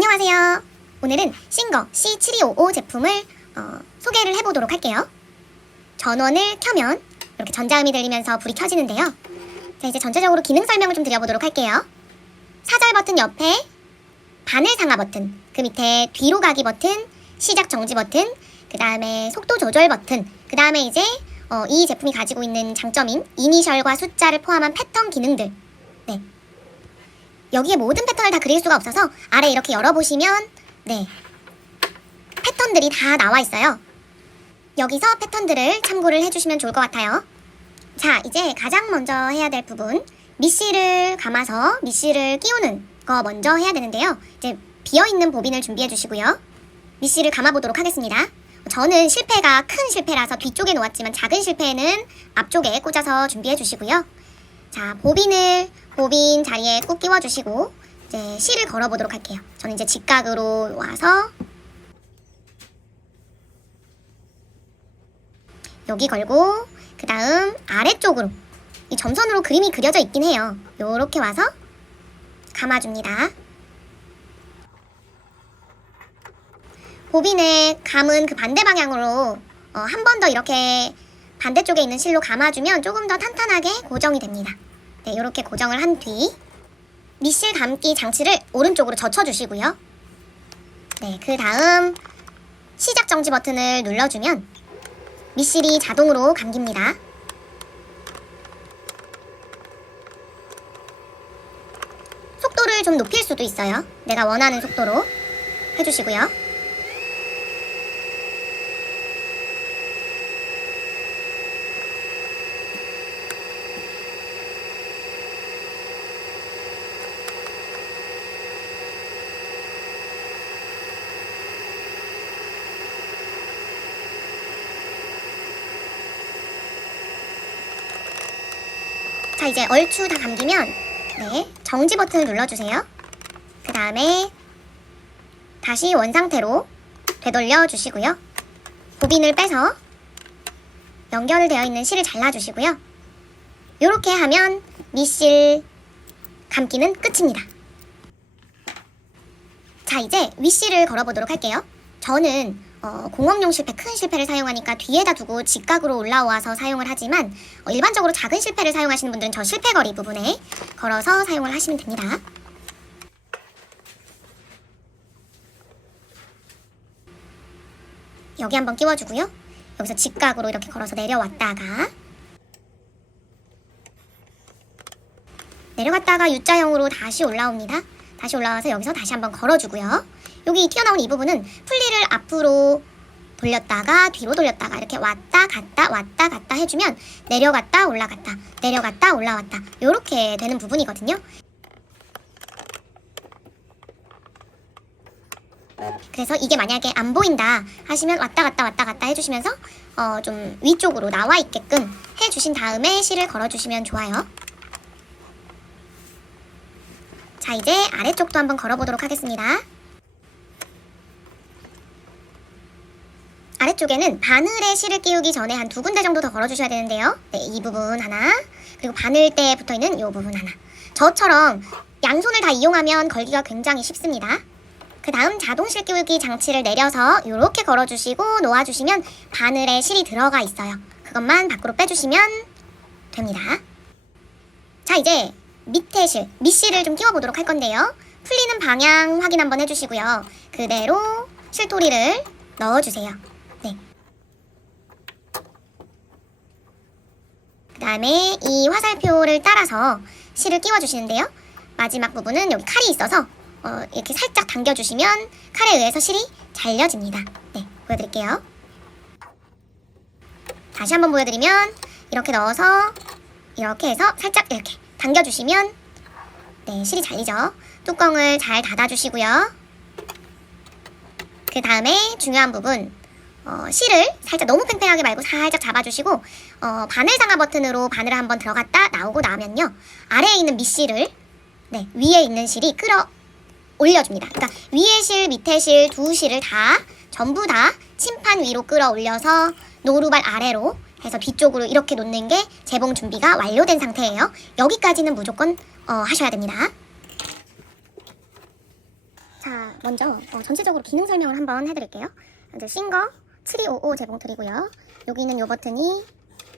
안녕하세요. 오늘은 싱거 C7255 제품을 어, 소개를 해보도록 할게요. 전원을 켜면 이렇게 전자음이 들리면서 불이 켜지는데요. 자, 이제 전체적으로 기능 설명을 좀 드려보도록 할게요. 사절 버튼 옆에 바늘 상하 버튼, 그 밑에 뒤로 가기 버튼, 시작 정지 버튼, 그 다음에 속도 조절 버튼, 그 다음에 이제 어, 이 제품이 가지고 있는 장점인 이니셜과 숫자를 포함한 패턴 기능들. 네. 여기에 모든 패턴을 다 그릴 수가 없어서 아래 이렇게 열어보시면 네. 패턴들이 다 나와 있어요. 여기서 패턴들을 참고를 해주시면 좋을 것 같아요. 자, 이제 가장 먼저 해야 될 부분. 미씨를 감아서 미씨를 끼우는 거 먼저 해야 되는데요. 이제 비어있는 보빈을 준비해 주시고요. 미씨를 감아보도록 하겠습니다. 저는 실패가 큰 실패라서 뒤쪽에 놓았지만 작은 실패는 앞쪽에 꽂아서 준비해 주시고요. 자, 보빈을 보빈 자리에 꼭 끼워 주시고 이제 실을 걸어 보도록 할게요. 저는 이제 직각으로 와서 여기 걸고 그 다음 아래쪽으로 이 점선으로 그림이 그려져 있긴 해요. 요렇게 와서 감아줍니다. 보빈의 감은 그 반대 방향으로 어, 한 번 더 이렇게 반대쪽에 있는 실로 감아주면 조금 더 탄탄하게 고정이 됩니다. 네, 이렇게 고정을 한뒤 밑실 감기 장치를 오른쪽으로 젖혀주시고요. 네, 그 다음 시작 정지 버튼을 눌러주면 밑실이 자동으로 감깁니다. 속도를 좀 높일 수도 있어요. 내가 원하는 속도로 해주시고요. 자 이제 얼추 다 감기면 네 정지 버튼을 눌러주세요. 그 다음에 다시 원상태로 되돌려 주시고요. 보빈을 빼서 연결되어 있는 실을 잘라주시고요. 이렇게 하면 밑실 감기는 끝입니다. 자 이제 윗실을 걸어보도록 할게요. 저는 어, 공업용 실패, 큰 실패를 사용하니까 뒤에다 두고 직각으로 올라와서 사용을 하지만 어, 일반적으로 작은 실패를 사용하시는 분들은 저 실패 거리 부분에 걸어서 사용을 하시면 됩니다. 여기 한번 끼워주고요. 여기서 직각으로 이렇게 걸어서 내려왔다가 내려갔다가 U자형으로 다시 올라옵니다. 다시 올라와서 여기서 다시 한번 걸어주고요. 여기 튀어나온 이 부분은 풀리를 앞으로 돌렸다가 뒤로 돌렸다가 이렇게 왔다 갔다 왔다 갔다 해주면 내려갔다 올라갔다 내려갔다 올라왔다 이렇게 되는 부분이거든요. 그래서 이게 만약에 안 보인다 하시면 왔다 갔다 왔다 갔다 해주시면서 어, 좀 위쪽으로 나와 있게끔 해주신 다음에 실을 걸어주시면 좋아요. 자 이제 아래쪽도 한번 걸어보도록 하겠습니다. 아래쪽에는 바늘에 실을 끼우기 전에 한 두 군데 정도 더 걸어주셔야 되는데요. 네, 이 부분 하나, 그리고 바늘대에 붙어 있는 이 부분 하나. 저처럼 양손을 다 이용하면 걸기가 굉장히 쉽습니다. 그 다음 자동 실 끼우기 장치를 내려서 이렇게 걸어주시고 놓아주시면 바늘에 실이 들어가 있어요. 그것만 밖으로 빼주시면 됩니다. 자 이제 밑에 실, 밑실을 좀 끼워보도록 할 건데요. 풀리는 방향 확인 한번 해주시고요. 그대로 실토리를 넣어주세요. 네. 그 다음에 이 화살표를 따라서 실을 끼워주시는데요. 마지막 부분은 여기 칼이 있어서 어, 이렇게 살짝 당겨주시면 칼에 의해서 실이 잘려집니다. 네, 보여드릴게요. 다시 한번 보여드리면 이렇게 넣어서 이렇게 해서 살짝 이렇게 당겨주시면 네, 실이 잘리죠. 뚜껑을 잘 닫아주시고요. 그 다음에 중요한 부분 어, 실을 살짝 너무 팽팽하게 말고 살짝 잡아주시고 어, 바늘 상하 버튼으로 바늘을 한번 들어갔다 나오고 나면요 아래에 있는 밑실을 네, 위에 있는 실이 끌어 올려줍니다. 그러니까 위에 실, 밑에 실 두 실을 다 전부 다 침판 위로 끌어올려서 노루발 아래로 해서 뒤쪽으로 이렇게 놓는 게 재봉 준비가 완료된 상태예요. 여기까지는 무조건 어, 하셔야 됩니다. 자, 먼저 어, 전체적으로 기능 설명을 한번 해드릴게요. 이제 싱거 7255 재봉틀이고요. 여기 있는 이 버튼이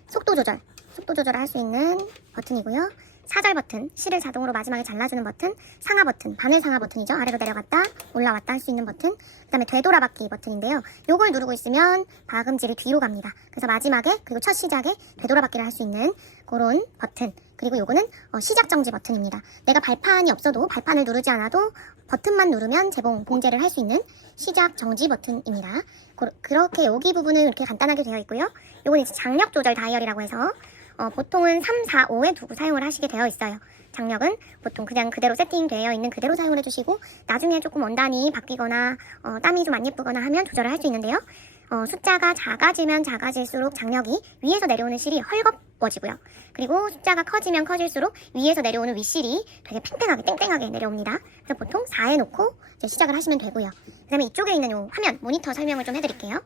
속도 조절, 속도 조절을 할 수 있는 버튼이고요. 사절 버튼, 실을 자동으로 마지막에 잘라주는 버튼, 상하 버튼, 바늘 상하 버튼이죠. 아래로 내려갔다, 올라왔다 할 수 있는 버튼, 그 다음에 되돌아받기 버튼인데요. 요걸 누르고 있으면 박음질이 뒤로 갑니다. 그래서 마지막에, 그리고 첫 시작에 되돌아받기를 할 수 있는 그런 버튼. 그리고 요거는 어, 시작 정지 버튼입니다. 내가 발판이 없어도 발판을 누르지 않아도 버튼만 누르면 재봉, 봉제를 할 수 있는 시작 정지 버튼입니다. 고- 그렇게 여기 부분은 이렇게 간단하게 되어 있고요. 요건 이제 장력 조절 다이얼이라고 해서 어, 보통은 3, 4, 5에 두고 사용을 하시게 되어 있어요. 장력은 보통 그냥 그대로 세팅되어 있는 그대로 사용을 해주시고 나중에 조금 원단이 바뀌거나 어, 땀이 좀 안 예쁘거나 하면 조절을 할 수 있는데요. 어, 숫자가 작아지면 작아질수록 장력이 위에서 내려오는 실이 헐겁어지고요. 그리고 숫자가 커지면 커질수록 위에서 내려오는 윗실이 되게 팽팽하게 땡땡하게 내려옵니다. 그래서 보통 4에 놓고 이제 시작을 하시면 되고요. 그 다음에 이쪽에 있는 요 화면 모니터 설명을 좀 해드릴게요.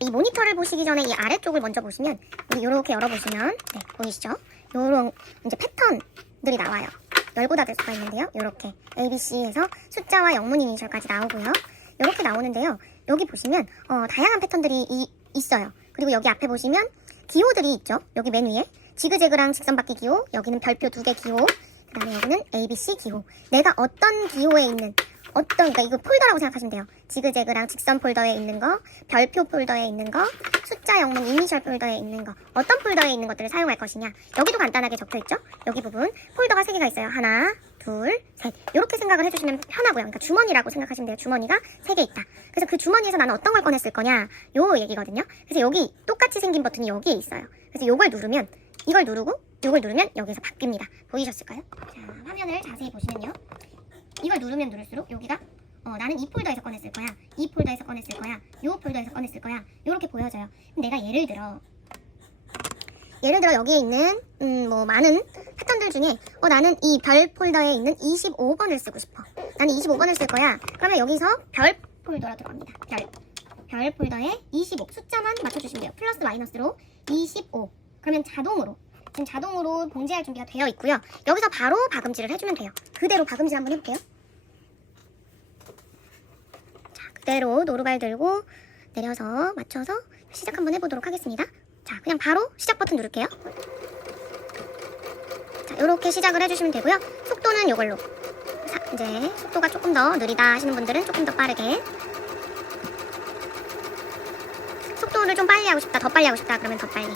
이 모니터를 보시기 전에 이 아래쪽을 먼저 보시면 이렇게 열어보시면 네, 보이시죠? 요런 이제 패턴들이 나와요. 열고 닫을 수가 있는데요. 이렇게 ABC에서 숫자와 영문 이니셜까지 나오고요. 이렇게 나오는데요. 여기 보시면 어, 다양한 패턴들이 이- 있어요. 그리고 여기 앞에 보시면 기호들이 있죠. 여기 맨 위에 지그재그랑 직선바퀴 기호, 여기는 별표 두 개 기호, 그 다음에 여기는 ABC 기호. 내가 어떤 기호에 있는 어떤 그러니까 이거 폴더라고 생각하시면 돼요. 지그재그랑 직선 폴더에 있는 거, 별표 폴더에 있는 거, 숫자 영문 이니셜 폴더에 있는 거, 어떤 폴더에 있는 것들을 사용할 것이냐. 여기도 간단하게 적혀 있죠. 여기 부분 폴더가 세 개가 있어요. 하나, 둘, 셋. 이렇게 생각을 해주시면 편하고요. 그러니까 주머니라고 생각하시면 돼요. 주머니가 세 개 있다. 그래서 그 주머니에서 나는 어떤 걸 꺼냈을 거냐. 요 얘기거든요. 그래서 여기 똑같이 생긴 버튼이 여기에 있어요. 그래서 요걸 누르면 이걸 누르고 요걸 누르면 여기서 바뀝니다. 보이셨을까요? 자, 화면을 자세히 보시면요. 이걸 누르면 누를수록 여기가 어, 나는 이 폴더에서 꺼냈을 거야. 이 폴더에서 꺼냈을 거야. 요 폴더에서 꺼냈을 거야. 요렇게 보여져요. 내가 예를 들어 예를 들어 여기에 있는 음, 뭐 많은 패턴들 중에 어, 나는 이 별 폴더에 있는 25번을 쓰고 싶어. 나는 25번을 쓸 거야. 그러면 여기서 별 폴더로 들어갑니다. 별. 별 폴더에 25 숫자만 맞춰주시면 돼요. 플러스 마이너스로 25. 그러면 자동으로 지금 자동으로 봉제할 준비가 되어 있고요. 여기서 바로 박음질을 해주면 돼요. 그대로 박음질 한번 해볼게요. 자, 그대로 노루발 들고 내려서 맞춰서 시작 한번 해보도록 하겠습니다. 자, 그냥 바로 시작 버튼 누를게요. 자, 이렇게 시작을 해주시면 되고요. 속도는 이걸로. 자, 이제 속도가 조금 더 느리다 하시는 분들은 조금 더 빠르게. 속도를 좀 빨리 하고 싶다, 더 빨리 하고 싶다, 그러면 더 빨리.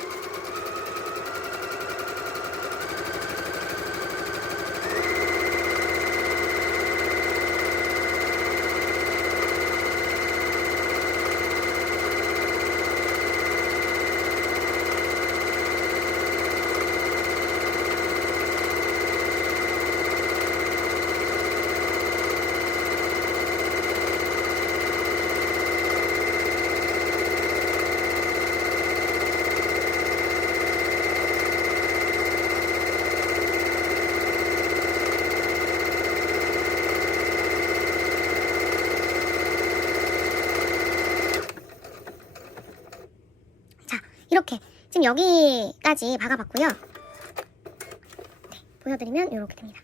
이렇게 지금 여기까지 박아봤고요. 네, 보여드리면 이렇게 됩니다.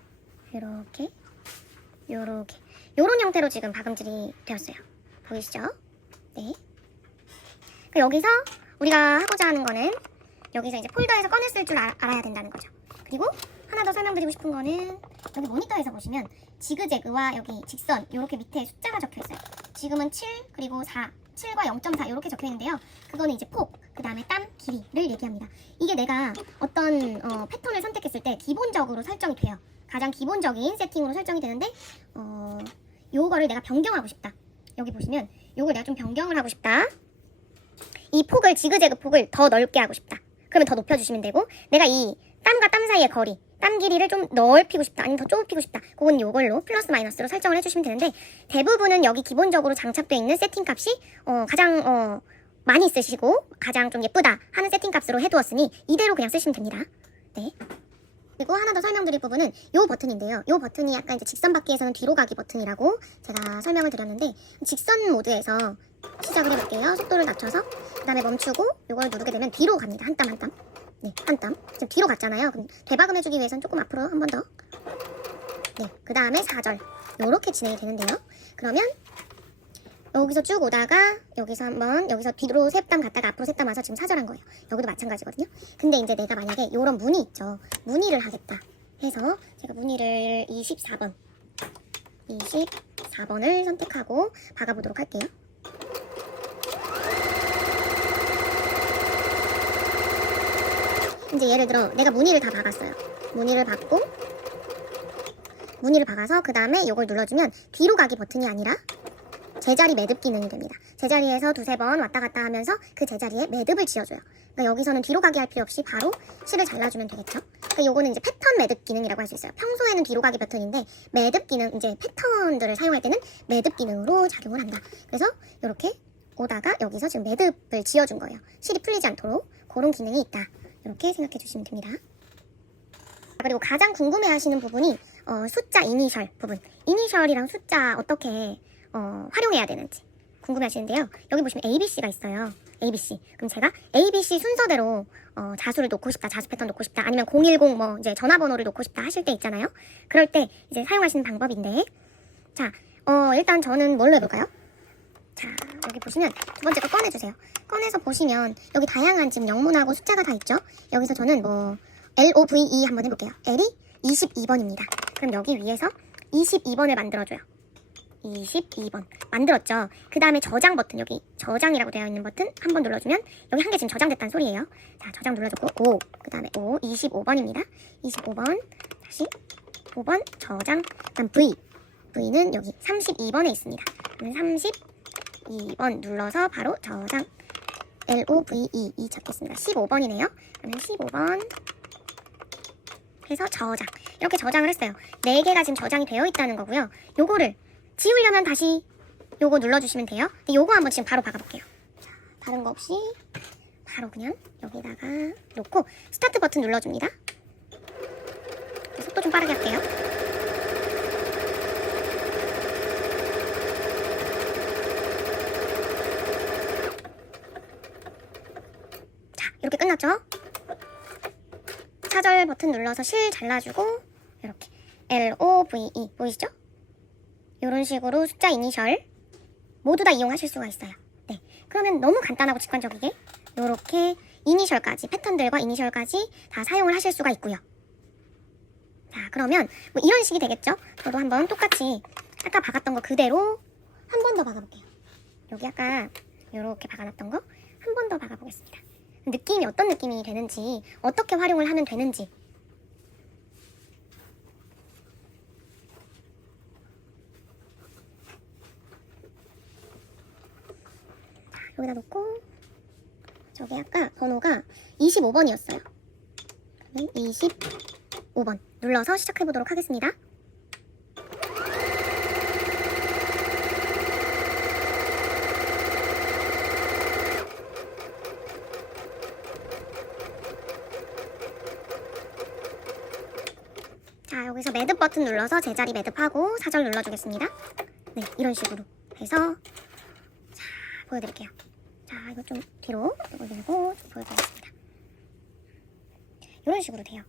이렇게, 이렇게, 이런 형태로 지금 박음질이 되었어요. 보이시죠? 네. 그 여기서 우리가 하고자 하는 거는 여기서 이제 폴더에서 꺼냈을 줄 알, 알아야 된다는 거죠. 그리고 하나 더 설명드리고 싶은 거는 여기 모니터에서 보시면 지그재그와 여기 직선 이렇게 밑에 숫자가 적혀 있어요. 지금은 7 그리고 4, 7과 0.4 이렇게 적혀 있는데요. 그거는 이제 폭, 그 다음에 땀 길이를 얘기합니다. 이게 내가 어떤 어, 패턴을 선택했을 때 기본적으로 설정이 돼요. 가장 기본적인 세팅으로 설정이 되는데 어, 요거를 내가 변경하고 싶다. 여기 보시면 요걸 내가 좀 변경을 하고 싶다. 이 폭을 지그재그 폭을 더 넓게 하고 싶다. 그러면 더 높여주시면 되고 내가 이 땀과 땀 사이의 거리 땀 길이를 좀 넓히고 싶다 아니면 더 좁히고 싶다 그건 이걸로 플러스 마이너스로 설정을 해주시면 되는데 대부분은 여기 기본적으로 장착되어 있는 세팅 값이 어, 가장 어, 많이 쓰시고 가장 좀 예쁘다 하는 세팅 값으로 해두었으니 이대로 그냥 쓰시면 됩니다 네 그리고 하나 더 설명드릴 부분은 이 버튼인데요. 이 버튼이 약간 이제 직선 받기에서는 뒤로 가기 버튼이라고 제가 설명을 드렸는데 직선 모드에서 시작을 해볼게요. 속도를 낮춰서 그 다음에 멈추고 이걸 누르게 되면 뒤로 갑니다. 한 땀 한 땀. 네, 한 땀. 지금 뒤로 갔잖아요. 되박음 해주기 위해서는 조금 앞으로 한 번 더. 네, 그 다음에 4절. 이렇게 진행이 되는데요. 그러면 여기서 쭉 오다가 여기서 한번 여기서 뒤로 세땀 갔다가 앞으로 세땀 와서 지금 사절한 거예요. 여기도 마찬가지거든요. 근데 이제 내가 만약에 이런 무늬 있죠. 무늬를 하겠다 해서 제가 무늬를 24번 24번을 선택하고 박아보도록 할게요. 이제 예를 들어 내가 무늬를 다 박았어요. 무늬를 박고 무늬를 박아서 그 다음에 이걸 눌러주면 뒤로 가기 버튼이 아니라 제자리 매듭 기능이 됩니다. 제자리에서 두세 번 왔다 갔다 하면서 그 제자리에 매듭을 지어줘요. 그러니까 여기서는 뒤로 가기 할 필요 없이 바로 실을 잘라주면 되겠죠. 그러니까 요거는 이제 패턴 매듭 기능이라고 할 수 있어요. 평소에는 뒤로 가기 버튼인데 매듭 기능 이제 패턴들을 사용할 때는 매듭 기능으로 작용을 한다. 그래서 이렇게 오다가 여기서 지금 매듭을 지어준 거예요. 실이 풀리지 않도록 그런 기능이 있다. 이렇게 생각해 주시면 됩니다. 그리고 가장 궁금해 하시는 부분이 어, 숫자 이니셜 부분. 이니셜이랑 숫자 어떻게 어, 활용해야 되는지 궁금해 하시는데요. 여기 보시면 ABC가 있어요. ABC. 그럼 제가 ABC 순서대로 어, 자수를 놓고 싶다, 자수 패턴 놓고 싶다, 아니면 010 뭐 이제 전화번호를 놓고 싶다 하실 때 있잖아요. 그럴 때 이제 사용하시는 방법인데, 자, 어, 일단 저는 뭘로 해볼까요? 자, 여기 보시면 두 번째 거 꺼내주세요. 꺼내서 보시면 여기 다양한 지금 영문하고 숫자가 다 있죠. 여기서 저는 뭐 LOVE 한번 해볼게요. L이 22번입니다. 그럼 여기 위에서 22번을 만들어줘요. 22번 만들었죠. 그 다음에 저장 버튼 여기 저장이라고 되어 있는 버튼 한 번 눌러주면 여기 한 개 지금 저장됐다는 소리예요. 자 저장 눌러줬고 5 그 다음에 5 25번입니다. 25번 다시 5번 저장 그다음 V V는 여기 32번에 있습니다. 그 러면 32번 눌러서 바로 저장 L O V E E 적겠습니다. 15번이네요. 그러면 15번 해서 저장 이렇게 저장을 했어요. 네 개가 지금 저장이 되어 있다는 거고요. 요거를 지우려면 다시 요거 눌러주시면 돼요. 근데 요거 한번 지금 바로 박아볼게요. 자, 다른 거 없이 바로 그냥 여기다가 놓고 스타트 버튼 눌러줍니다. 속도 좀 빠르게 할게요. 이렇게 끝났죠? 차절 버튼 눌러서 실 잘라주고 이렇게 L O V E 보이시죠? 이런 식으로 숫자 이니셜 모두 다 이용하실 수가 있어요. 네, 그러면 너무 간단하고 직관적이게 이렇게 이니셜까지 패턴들과 이니셜까지 다 사용을 하실 수가 있고요. 자, 그러면 뭐 이런 식이 되겠죠? 저도 한번 똑같이 아까 박았던 거 그대로 한 번 더 박아볼게요. 여기 아까 이렇게 박아놨던 거 한 번 더 박아보겠습니다. 느낌이 어떤 느낌이 되는지 어떻게 활용을 하면 되는지 여기다 놓고 저기 아까 번호가 25번이었어요. 그러면 25번 눌러서 시작해 보도록 하겠습니다. 자 여기서 매듭 버튼 눌러서 제자리 매듭하고 사절 눌러주겠습니다. 네 이런 식으로 해서 자 보여드릴게요. 자 이거 좀 뒤로 올리고 좀 보여드리겠습니다. 이런 식으로 돼요.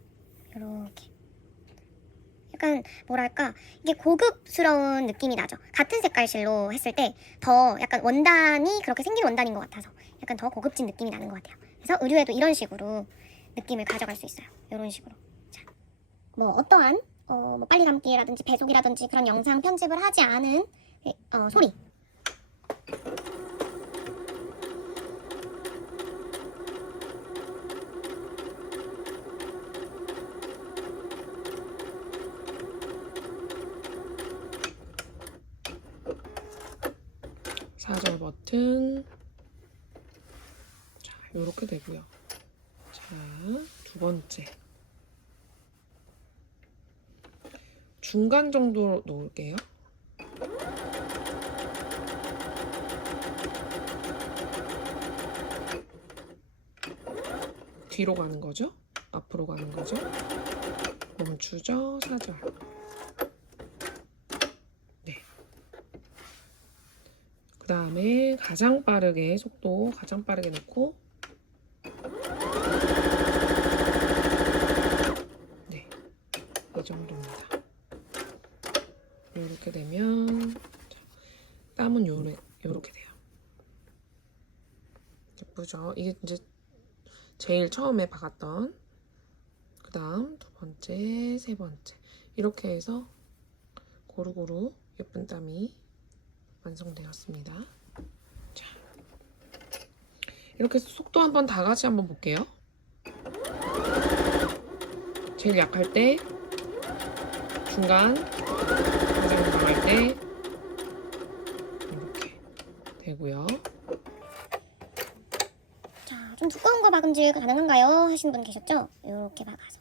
이렇게 약간 뭐랄까 이게 고급스러운 느낌이 나죠. 같은 색깔 실로 했을 때 더 약간 원단이 그렇게 생긴 원단인 것 같아서 약간 더 고급진 느낌이 나는 것 같아요. 그래서 의류에도 이런 식으로 느낌을 가져갈 수 있어요. 이런 식으로. 자, 뭐 어떠한 어, 뭐 빨리 감기라든지 배속이라든지 그런 영상 편집을 하지 않은 어, 소리. 사절 버튼. 자 요렇게 되고요. 자 두 번째 중간 정도 놓을게요. 뒤로 가는 거죠? 앞으로 가는 거죠? 멈추죠? 사절. 그 다음에 가장 빠르게 속도 가장 빠르게 놓고 네, 이 정도입니다. 이렇게 이렇게 되면 자, 땀은 요래, 요렇게 돼요. 예쁘죠? 이게 이제 제일 처음에 박았던 그 다음 두 번째, 세 번째 이렇게 해서 고루고루 예쁜 땀이 완성되었습니다. 자, 이렇게 속도 한번 다 같이 한번 볼게요. 제일 약할 때, 중간, 가장 강할 때 되고요. 자, 좀 두꺼운 거 박음질 가능한가요? 하시는 분 계셨죠? 이렇게 박아서.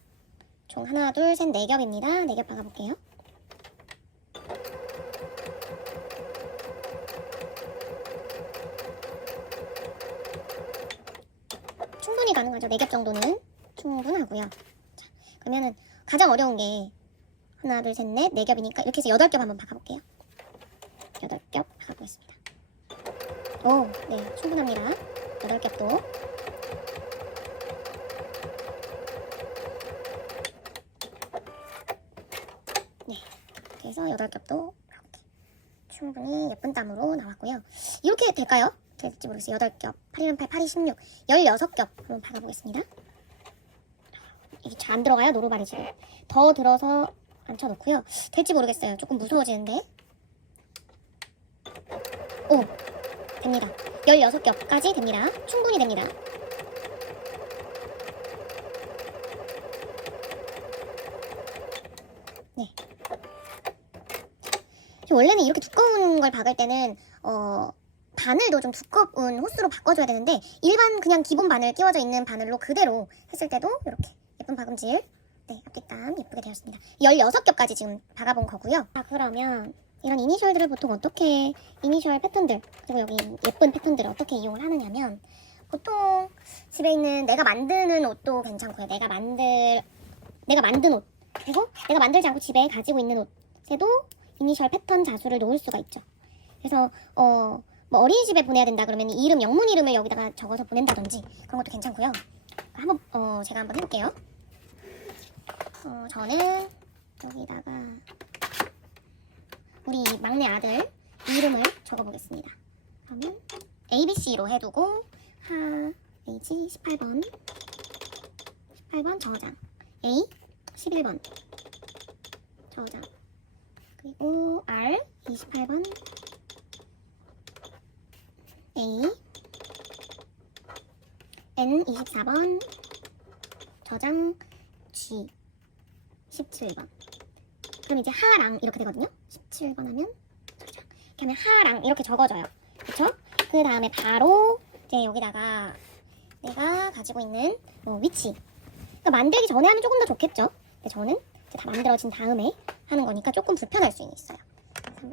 총 하나, 둘, 셋, 네 겹입니다. 네 겹 박아볼게요. 충분히 가능하죠. 네 겹 정도는 충분하고요. 자, 그러면은 가장 어려운 게 하나, 둘, 셋, 넷, 네 겹이니까 이렇게 해서 여덟 겹 한번 박아볼게요. 여덟 겹 박아보겠습니다. 오, 네, 충분합니다. 여덟 겹도. 네, 그래서 여덟 겹도 이렇게 충분히 예쁜 땀으로 나왔고요. 이렇게 될까요? 될지 모르겠어요. 여덟 겹, 8, 1, 8, 8, 2, 16, 16겹 한번 박아보겠습니다. 이게 잘 안 들어가요, 노루발이 지금. 더 들어서 앉혀놓고요. 될지 모르겠어요. 조금 무서워지는데. 오, 됩니다. 16겹까지 됩니다. 충분히 됩니다. 네. 저 원래는 이렇게 두꺼운 걸 박을 때는 어 바늘도 좀 두꺼운 호스로 바꿔줘야 되는데 일반 그냥 기본 바늘 끼워져 있는 바늘로 그대로 했을 때도 이렇게 예쁜 박음질 네 앞뒷땀 예쁘게 되었습니다 16겹까지 지금 박아본 거고요 자 그러면 이런 이니셜들을 보통 어떻게 이니셜 패턴들 그리고 여기 예쁜 패턴들을 어떻게 이용을 하느냐면 보통 집에 있는 내가 만드는 옷도 괜찮고요 내가 만들 내가 만든 옷 그리고 내가 만들지 않고 집에 가지고 있는 옷에도 이니셜 패턴 자수를 놓을 수가 있죠 그래서 어 뭐 어린이집에 보내야 된다 그러면 이 이름 영문 이름을 여기다가 적어서 보낸다든지 그런 것도 괜찮고요. 한번 어 제가 한번 해볼게요. 어 저는 여기다가 우리 막내 아들 이름을 적어보겠습니다. 그러면 ABC로 해두고 하 H 18번. 18번 저장. A 11번 저장. 그리고 R 28번 A N 24번 저장 G 17번. 그럼 이제 하랑 이렇게 되거든요 17번 하면 이렇게 하면 하랑 이렇게 적어져요 그쵸? 그 다음에 바로 이제 여기다가 내가 가지고 있는 뭐 위치 그러니까 만들기 전에 하면 조금 더 좋겠죠 근데 저는 다 만들어진 다음에 하는 거니까 조금 불편할 수 있어요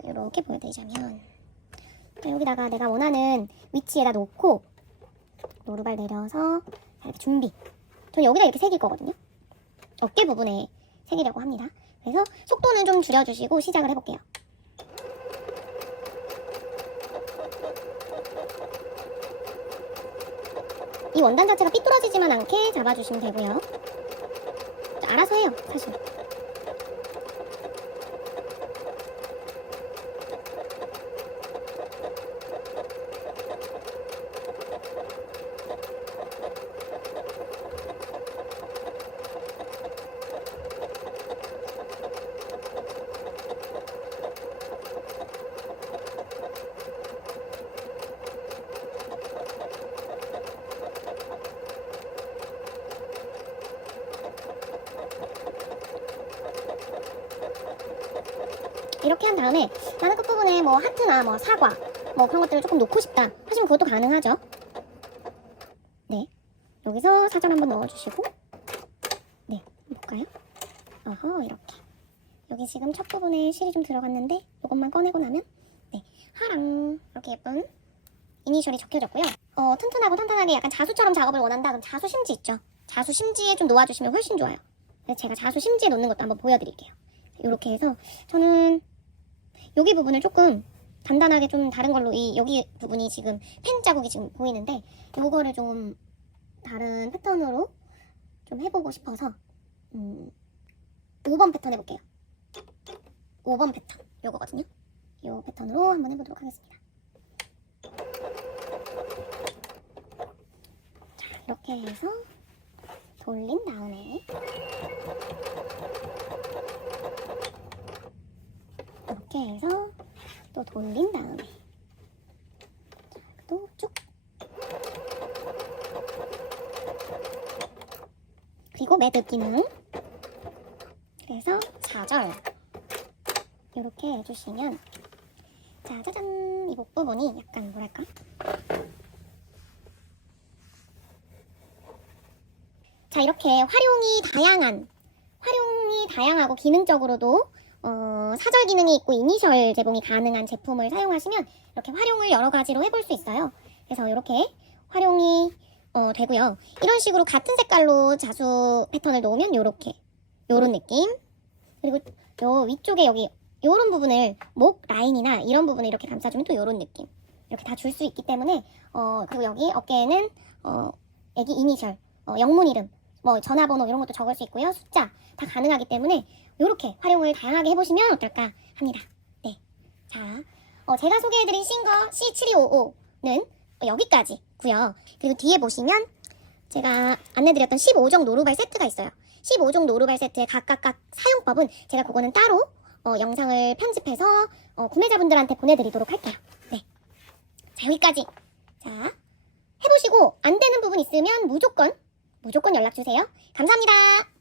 이렇게 보여드리자면 자, 여기다가 내가 원하는 위치에다 놓고 노루발 내려서 자, 이렇게 준비. 저는 여기다 이렇게 새길 거거든요. 어깨 부분에 새기려고 합니다. 그래서 속도는 좀 줄여주시고 시작을 해볼게요. 이 원단 자체가 삐뚤어지지만 않게 잡아주시면 되고요. 알아서 해요, 사실. 이렇게 한 다음에 나는 끝부분에 뭐 하트나 뭐 사과 뭐 그런 것들을 조금 놓고 싶다 하시면 그것도 가능하죠. 네. 여기서 사전 한번 넣어주시고 네. 볼까요? 어허 이렇게 여기 지금 첫 부분에 실이 좀 들어갔는데 이것만 꺼내고 나면 네. 하랑 이렇게 예쁜 이니셜이 적혀졌고요. 어, 튼튼하고 탄탄하게 약간 자수처럼 작업을 원한다 그럼 자수 심지 있죠. 자수 심지에 좀 놓아주시면 훨씬 좋아요. 제가 자수 심지에 놓는 것도 한번 보여드릴게요. 이렇게 해서 저는 여기 부분을 조금 단단하게 좀 다른 걸로 이 여기 부분이 지금 펜 자국이 지금 보이는데 이거를 좀 다른 패턴으로 좀 해보고 싶어서 음, 5번 패턴 해볼게요. 5번 패턴. 요거거든요. 요 패턴으로 한번 해보도록 하겠습니다. 자, 이렇게 해서 돌린 다음에 이렇게 해서 또 돌린 다음에 자, 또쭉. 그리고 매듭 기능 그래서 좌절. 이렇게 해주시면 자 짜잔 이 목 부분이 약간 뭐랄까? 자 이렇게 활용이 다양한 활용이 다양하고 기능적으로도 어, 사절 기능이 있고 이니셜 제공이 가능한 제품을 사용하시면 이렇게 활용을 여러 가지로 해볼 수 있어요. 그래서 이렇게 활용이 어, 되고요. 이런 식으로 같은 색깔로 자수 패턴을 놓으면 이렇게 요런 느낌 그리고 요 위쪽에 여기 요런 부분을 목 라인이나 이런 부분을 이렇게 감싸주면 또 요런 느낌 이렇게 다 줄 수 있기 때문에 어 그리고 여기 어깨에는 어 애기 이니셜 어, 영문 이름 뭐 전화번호 이런 것도 적을 수 있고요 숫자 다 가능하기 때문에 요렇게 활용을 다양하게 해보시면 어떨까 합니다 네 자 어, 제가 소개해드린 싱거 C7255는 여기까지고요 그리고 뒤에 보시면 제가 안내드렸던 15종 노루발 세트가 있어요 15종 노루발 세트의 각각각 사용법은 제가 그거는 따로 어, 영상을 편집해서 어, 구매자분들한테 보내드리도록 할게요. 네. 자, 여기까지. 자, 해보시고 안 되는 부분 있으면 무조건, 무조건 연락주세요. 감사합니다.